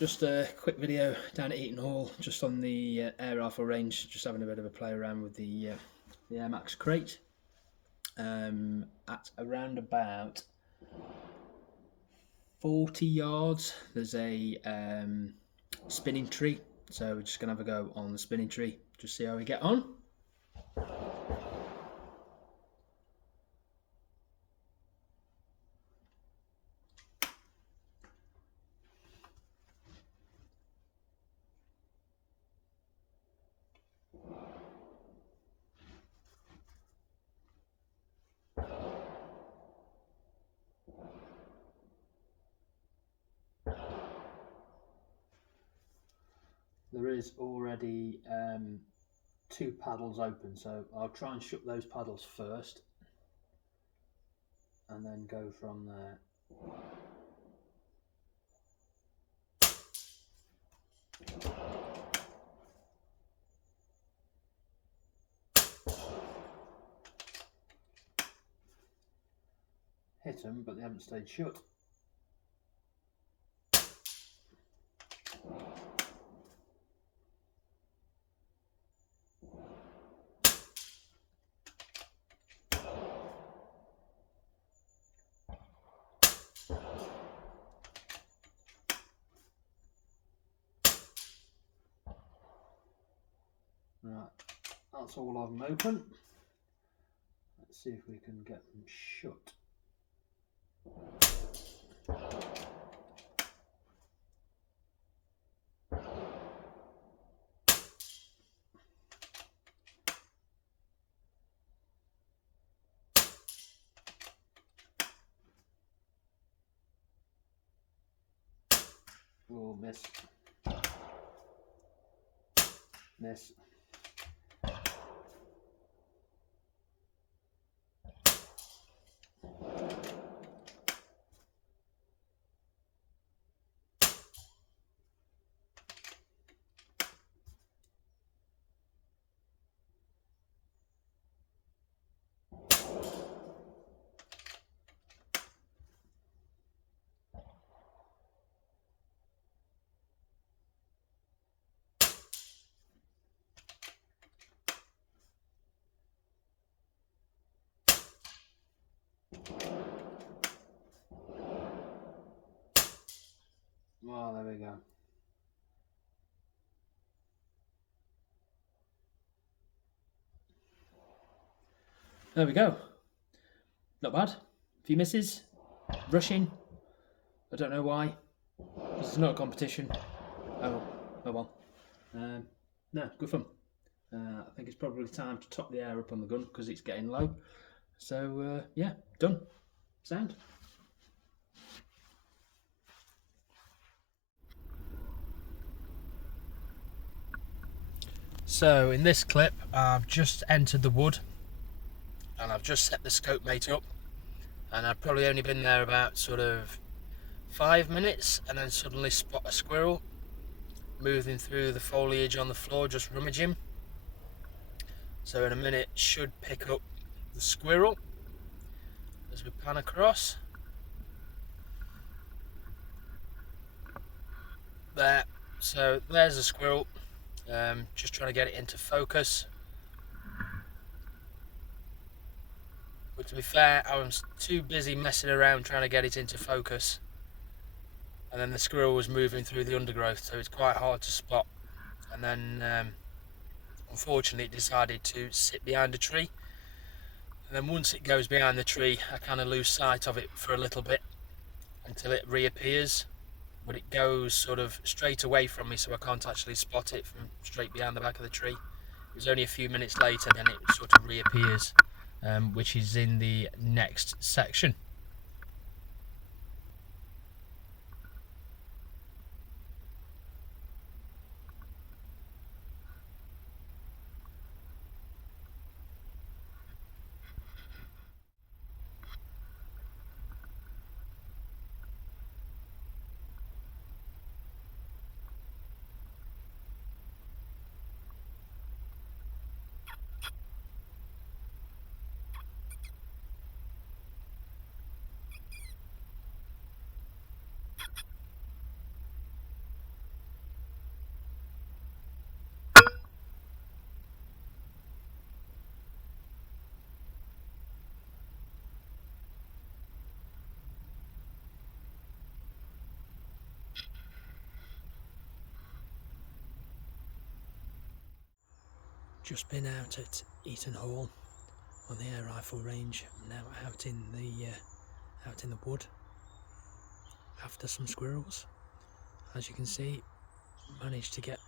Just a quick video down at Eaton Hall, just on the air rifle range, just having a bit of a play around with the AirMaks Krait. At around about 40 yards, there's a spinning tree, so we're just going to have a go on the spinning tree, just see how we get on. There is already 2 paddles open, so I'll try and shut those paddles first and then go from there. Hit them, but they haven't stayed shut. Right, that's all of them open. Let's see if we can get them shut. Oh, miss. Miss. Well, there we go. There we go. Not bad. A few misses. Rushing. I don't know why. This is not a competition. Oh well. No, good fun. I think it's probably time to top the air up on the gun because it's getting low. So yeah, done. Sound. So in this clip, I've just entered the wood and I've just set the scope mate up, and I've probably only been there about sort of 5 minutes, and then suddenly spot a squirrel moving through the foliage on the floor, just rummaging. So in a minute should pick up the squirrel as we pan across. There, so there's the squirrel. Just trying to get it into focus. But to be fair, I was too busy messing around trying to get it into focus. And then the squirrel was moving through the undergrowth, so it's quite hard to spot. And then, unfortunately, it decided to sit behind a tree. And then once it goes behind the tree, I kind of lose sight of it for a little bit until it reappears. But it goes sort of straight away from me, so I can't actually spot it from straight behind the back of the tree. It was only a few minutes later, then it sort of reappears, which is in the next section. Just been out at Eaton Hall on the air rifle range. I'm now out in the wood after some squirrels. As you can see, managed to get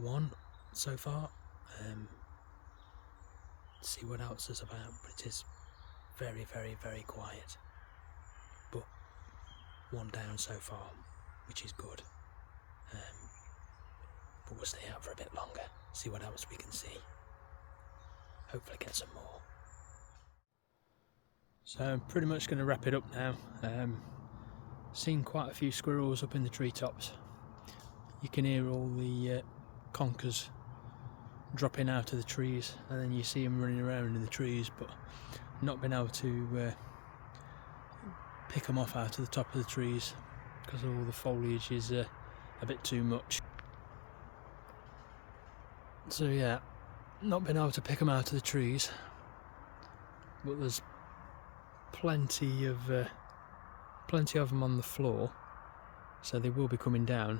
one so far. See what else is about, but it is very, very, very quiet. But one down so far, which is good. But we'll stay out for a bit longer, see what else we can see. Hopefully get some more. So I'm pretty much going to wrap it up now. Seen quite a few squirrels up in the treetops. You can hear all the conkers dropping out of the trees, and then you see them running around in the trees, but not been able to pick them off out of the top of the trees because all the foliage is a bit too much. So yeah, not been able to pick them out of the trees, but there's plenty of them on the floor, so they will be coming down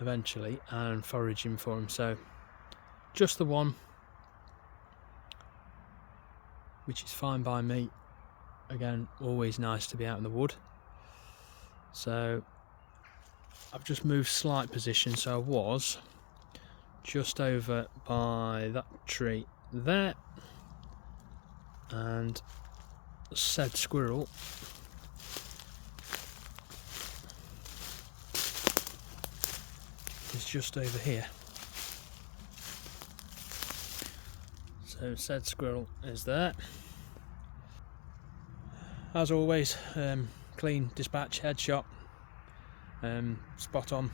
eventually and foraging for them. So just the one, which is fine by me. Again, always nice to be out in the wood. So I've just moved slight position, so I was just over by that tree there, and said squirrel is just over here. So said squirrel is there. As always, clean dispatch, headshot, spot on.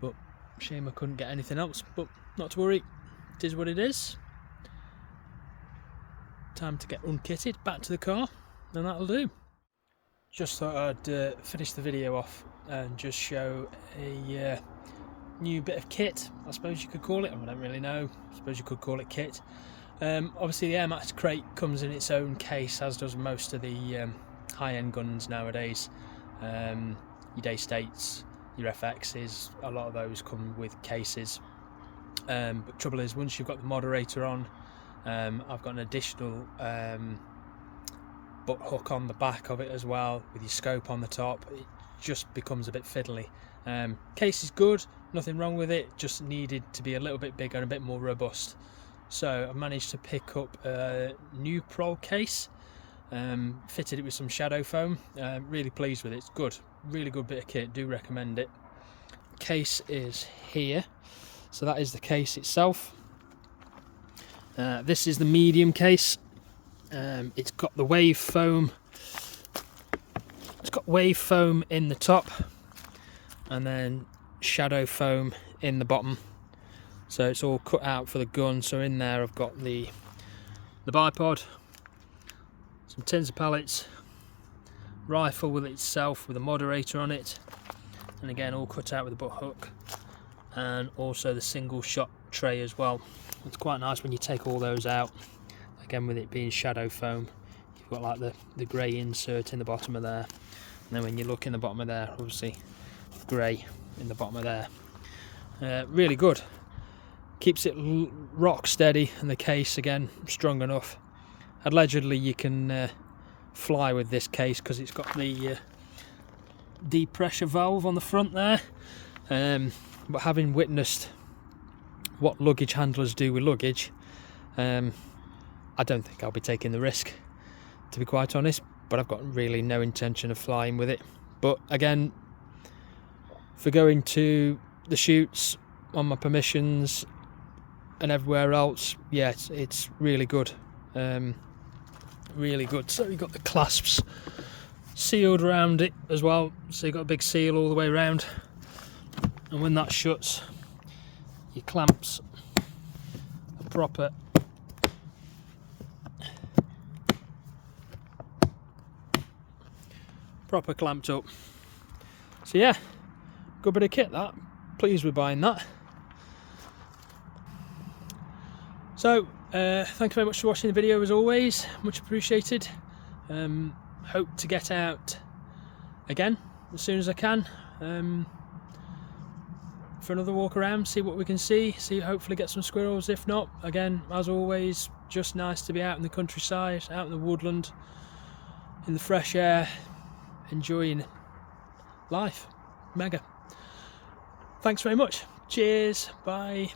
But shame I couldn't get anything else, but not to worry, it is what it is. Time to get unkitted, back to the car, and that'll do. Just thought I'd finish the video off and just show a new bit of kit, I suppose you could call it. I don't really know, I suppose you could call it kit. Obviously the AirMaks Krait comes in its own case, as does most of the high-end guns nowadays. Your Day States, your FXs, a lot of those come with cases. But trouble is, once you've got the moderator on, I've got an additional butt hook on the back of it as well, with your scope on the top. It just becomes a bit fiddly. Case is good, nothing wrong with it, just needed to be a little bit bigger and a bit more robust. So I've managed to pick up a new Prol case, fitted it with some shadow foam. Really pleased with it, it's good, really good bit of kit, do recommend it. Case is here, so that is the case itself. This is the medium case. It's got the wave foam. It's got wave foam in the top, and then shadow foam in the bottom. So it's all cut out for the gun. So in there I've got the bipod, some tins of pellets, rifle with itself with a moderator on it, and again all cut out with a butt hook, and also the single shot tray as well. It's quite nice when you take all those out, again with it being shadow foam. You've got like the grey insert in the bottom of there, and then when you look in the bottom of there, obviously grey in the bottom of there. Really good, keeps it rock steady, and the case again strong enough. Allegedly you can fly with this case because it's got the deep pressure valve on the front there, but having witnessed what luggage handlers do with luggage, I don't think I'll be taking the risk, to be quite honest, but I've got really no intention of flying with it. But again, for going to the shoots on my permissions and everywhere else, yeah, it's really good, really good. So you've got the clasps sealed around it as well, so you've got a big seal all the way around, and when that shuts, your clamps are proper clamped up. So yeah, good bit of kit that, pleased with buying that. So thank you very much for watching the video as always, much appreciated. Hope to get out again as soon as I can. for another walk around, see what we can see, hopefully get some squirrels. If not, again, as always, just nice to be out in the countryside, out in the woodland, in the fresh air, enjoying life. Mega. Thanks very much. Cheers. Bye.